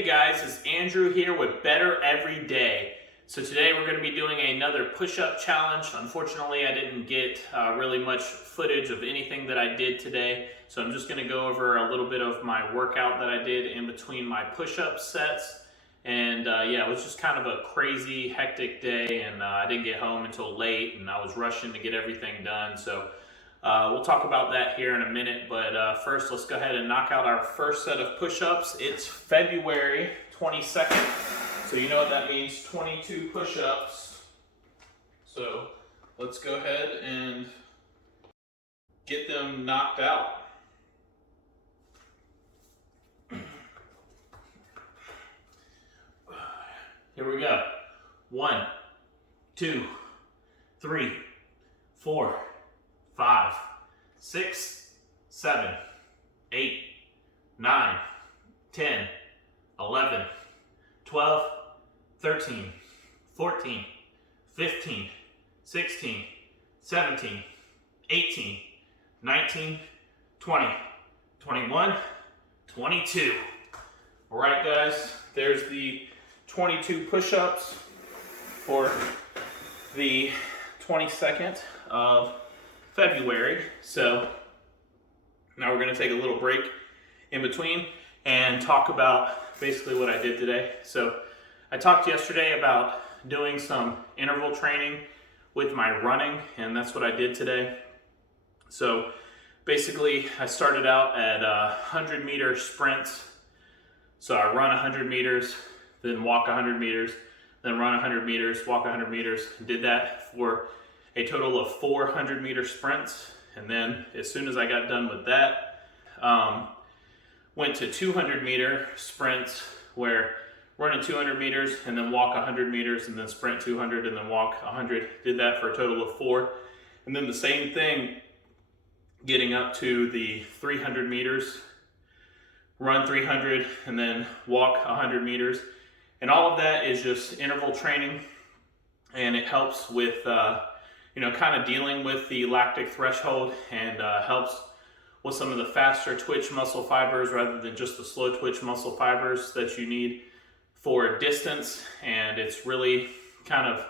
Hey guys, it's Andrew here with Better Every Day. So today we're going to be doing another push-up challenge. Unfortunately, I didn't get really much footage of anything that I did today. So I'm just going to go over a little bit of my workout that I did in between my push-up sets. And yeah, it was just kind of a crazy, hectic day, and I didn't get home until late, and I was rushing to get everything done. So we'll talk about that here in a minute, but first let's go ahead and knock out our first set of push-ups. It's February 22nd, so you know what that means, 22 push-ups. So let's go ahead and get them knocked out. Here we go. 1, 2, 3, 4, 5, 6, 7, 8, 9, 10, 11, 12, 13, 14, 15, 16, 17, 18, 19, 20, 21, 22. All right, guys, there's the 22 push-ups for the 22nd of February. So now we're going to take a little break in between and talk about basically what I did today. So I talked yesterday about doing some interval training with my running, and that's what I did today. So basically I started out at 100-meter sprints. So I run 100 meters, then walk 100 meters, then run 100 meters, walk 100 meters. Did that for a total of 400-meter sprints. And then as soon as I got done with that, went to 200-meter sprints, where running 200 meters and then walk 100 meters and then sprint 200 and then walk 100. Did that for a total of 4. And then the same thing, getting up to the 300 meters, run 300 and then walk 100 meters. And all of that is just interval training, and it helps with kind of dealing with the lactic threshold, and helps with some of the faster twitch muscle fibers rather than just the slow twitch muscle fibers that you need for distance. And it's really kind of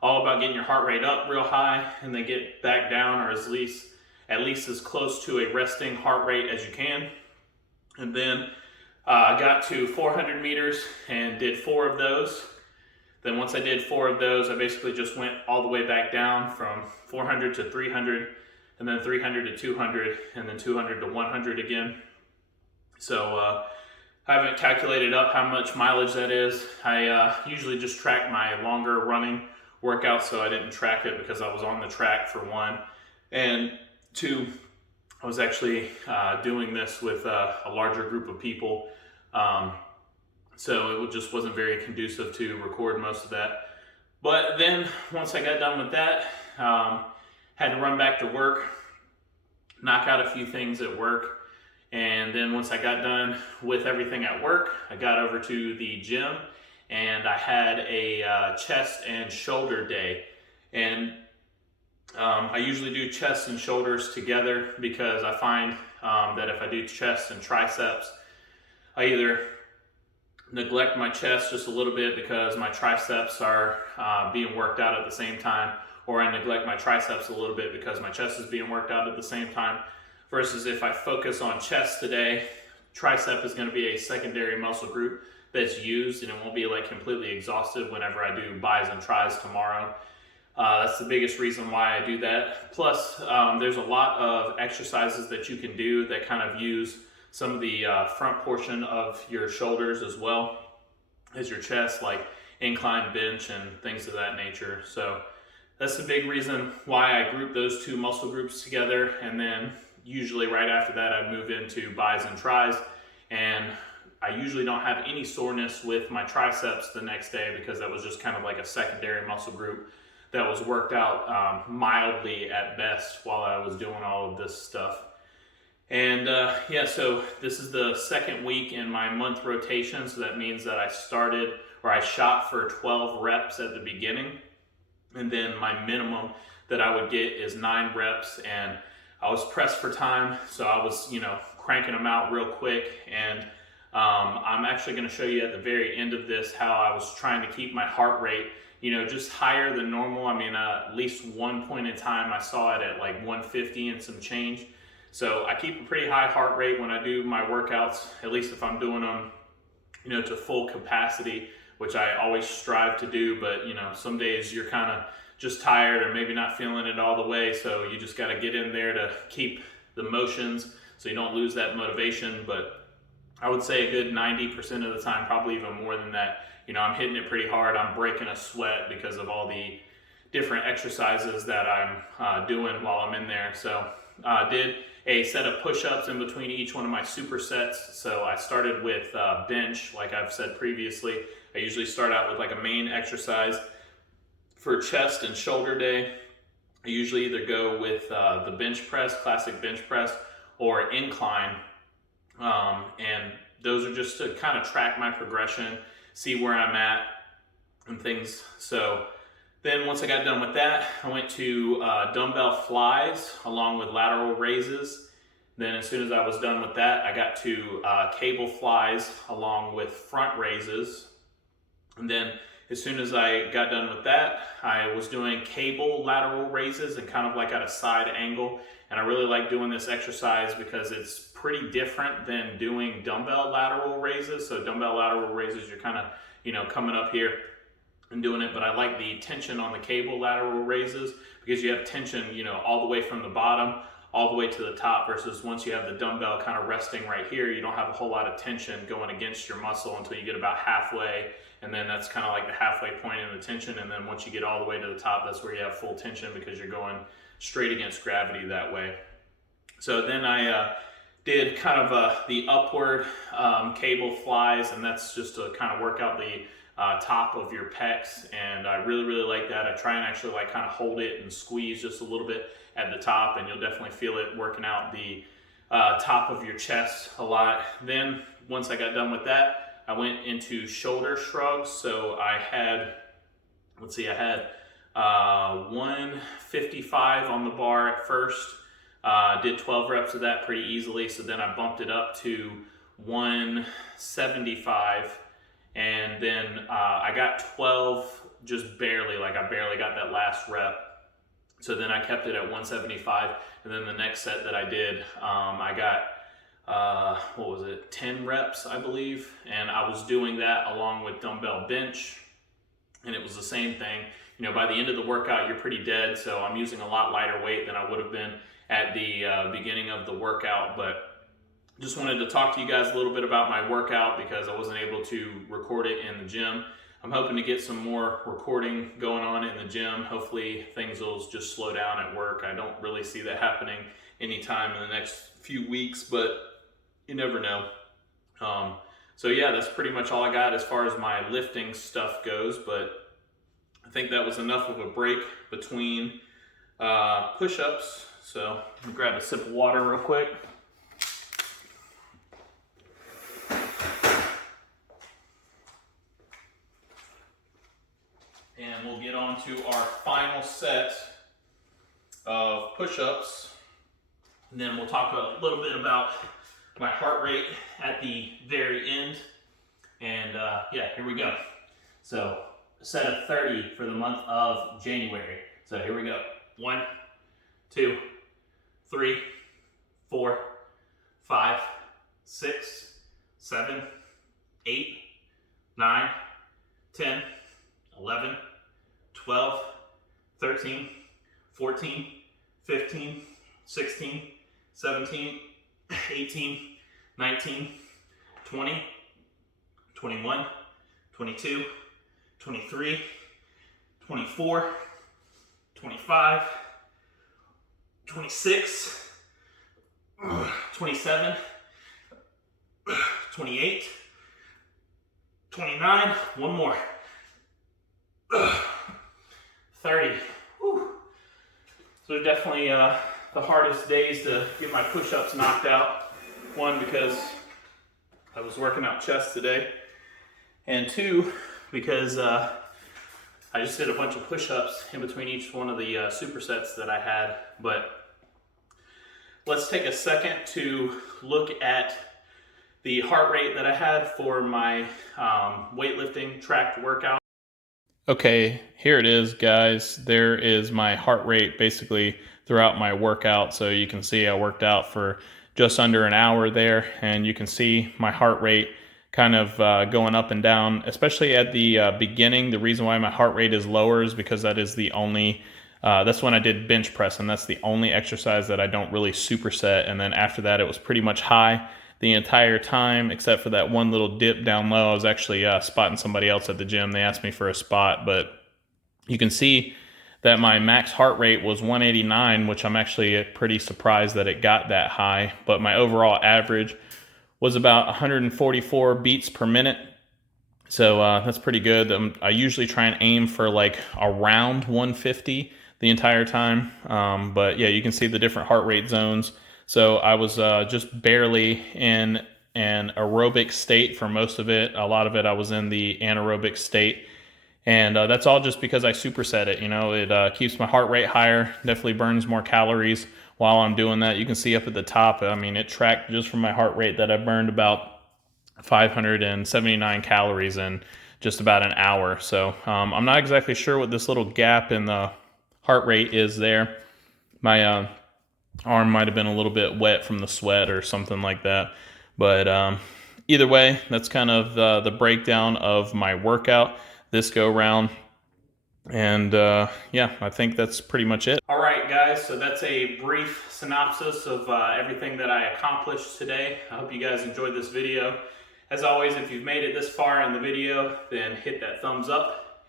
all about getting your heart rate up real high and then get back down, or at least as close to a resting heart rate as you can. And then I got to 400 meters and did 4 of those. Then once I did 4 of those, I basically just went all the way back down from 400 to 300, and then 300 to 200, and then 200 to 100 again. So I haven't calculated up how much mileage that is. I usually just track my longer running workouts, so I didn't track it because I was on the track, for 1. And 2, I was actually doing this with a larger group of people. So it just wasn't very conducive to record most of that. But then once I got done with that, had to run back to work, knock out a few things at work. And then once I got done with everything at work, I got over to the gym, and I had a chest and shoulder day. And I usually do chest and shoulders together because I find that if I do chest and triceps, I either neglect my chest just a little bit because my triceps are being worked out at the same time, or I neglect my triceps a little bit because my chest is being worked out at the same time. Versus if I focus on chest today, tricep is going to be a secondary muscle group that's used, and it won't be like completely exhausted whenever I do bis and tris tomorrow. That's the biggest reason why I do that. Plus, there's a lot of exercises that you can do that kind of use some of the front portion of your shoulders as well as your chest, like incline bench and things of that nature. So that's the big reason why I group those 2 muscle groups together. And then usually right after that, I move into bis and tris. And I usually don't have any soreness with my triceps the next day because that was just kind of like a secondary muscle group that was worked out mildly at best while I was doing all of this stuff. And yeah, so this is the 2nd week in my month rotation. So that means that I shot for 12 reps at the beginning. And then my minimum that I would get is 9 reps. And I was pressed for time, so I was, cranking them out real quick. And I'm actually going to show you at the very end of this how I was trying to keep my heart rate, just higher than normal. I mean, at least one point in time I saw it at like 150 and some change. So I keep a pretty high heart rate when I do my workouts, at least if I'm doing them, to full capacity, which I always strive to do. But, some days you're kind of just tired or maybe not feeling it all the way. So you just got to get in there to keep the motions so you don't lose that motivation. But I would say a good 90% of the time, probably even more than that, I'm hitting it pretty hard. I'm breaking a sweat because of all the different exercises that I'm doing while I'm in there. So did a set of push-ups in between each one of my supersets. So I started with bench, like I've said previously. I usually start out with like a main exercise. For chest and shoulder day, I usually either go with the bench press, classic bench press, or incline. And those are just to kind of track my progression, see where I'm at and things. So then once I got done with that, I went to dumbbell flies along with lateral raises. Then as soon as I was done with that, I got to cable flies along with front raises. And then as soon as I got done with that, I was doing cable lateral raises and kind of like at a side angle. And I really like doing this exercise because it's pretty different than doing dumbbell lateral raises. So dumbbell lateral raises, you're kind of, coming up here and doing it. But I like the tension on the cable lateral raises because you have tension, all the way from the bottom all the way to the top, versus once you have the dumbbell kind of resting right here, you don't have a whole lot of tension going against your muscle until you get about halfway. And then that's kind of like the halfway point in the tension. And then once you get all the way to the top, that's where you have full tension because you're going straight against gravity that way. So then I did kind of the upward cable flies, and that's just to kind of work out the top of your pecs. And I really, really like that. I try and actually like kind of hold it and squeeze just a little bit at the top, and you'll definitely feel it working out the top of your chest a lot. Then once I got done with that, I went into shoulder shrugs. So I had, I had 155 on the bar at first. Did 12 reps of that pretty easily. So then I bumped it up to 175, and then I got 12 just barely, like I barely got that last rep. So then I kept it at 175, and then the next set that I did, I got, 10 reps, I believe, and I was doing that along with dumbbell bench, and it was the same thing. By the end of the workout, you're pretty dead, so I'm using a lot lighter weight than I would have been at the beginning of the workout. But just wanted to talk to you guys a little bit about my workout because I wasn't able to record it in the gym. I'm hoping to get some more recording going on in the gym. Hopefully things will just slow down at work. I don't really see that happening anytime in the next few weeks, but you never know. So yeah, that's pretty much all I got as far as my lifting stuff goes, but I think that was enough of a break between push-ups. So I'm gonna grab a sip of water real quick. And we'll get on to our final set of push-ups. And then we'll talk a little bit about my heart rate at the very end. And yeah, here we go. So a set of 30 for the month of January. So here we go. 1, 2, 3, 4, 5, 6, 7, 8, 9, 10, 11, 12, 13, 14, 15, 16, 17, 18, 19, 20, 21, 22, 23, 24, 25, 26, 27, 28, 29, one more, 30. Whew. So they're definitely the hardest days to get my push-ups knocked out. One, because I was working out chest today, and two, because I just did a bunch of push-ups in between each one of the supersets that I had. But let's take a second to look at the heart rate that I had for my weightlifting tracked workout. Okay, here it is, guys. There is my heart rate basically throughout my workout. So you can see I worked out for just under an hour there, and you can see my heart rate kind of going up and down, especially at the beginning. The reason why my heart rate is lower is because that is the only, that's when I did bench press, and that's the only exercise that I don't really superset. And then after that, it was pretty much high the entire time, except for that one little dip down low. I was actually spotting somebody else at the gym. They asked me for a spot, but you can see that my max heart rate was 189, which I'm actually pretty surprised that it got that high. But my overall average was about 144 beats per minute. So that's pretty good. I usually try and aim for like around 150 the entire time. But yeah, you can see the different heart rate zones. So I was just barely in an aerobic state for most of it. A lot of it I was in the anaerobic state. And that's all just because I superset it. You know, it keeps my heart rate higher, definitely burns more calories while I'm doing that. You can see up at the top, I mean, it tracked just from my heart rate that I burned about 579 calories in just about an hour. So I'm not exactly sure what this little gap in the heart rate is there. My arm might have been a little bit wet from the sweat or something like that. But either way, that's kind of the breakdown of my workout this go round. And yeah, I think that's pretty much it. All right, guys, so that's a brief synopsis of everything that I accomplished today. I hope you guys enjoyed this video. As always, if you've made it this far in the video, then hit that thumbs up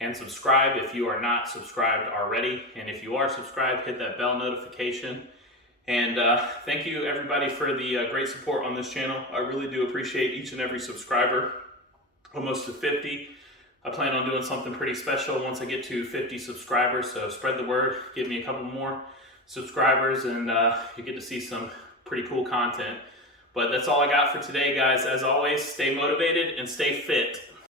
and subscribe if you are not subscribed already. And if you are subscribed, hit that bell notification. And thank you everybody for the great support on this channel. I really do appreciate each and every subscriber. Almost to 50. I plan on doing something pretty special once I get to 50 subscribers. So spread the word, give me a couple more subscribers, and you get to see some pretty cool content. But that's all I got for today, guys. As always, stay motivated and stay fit.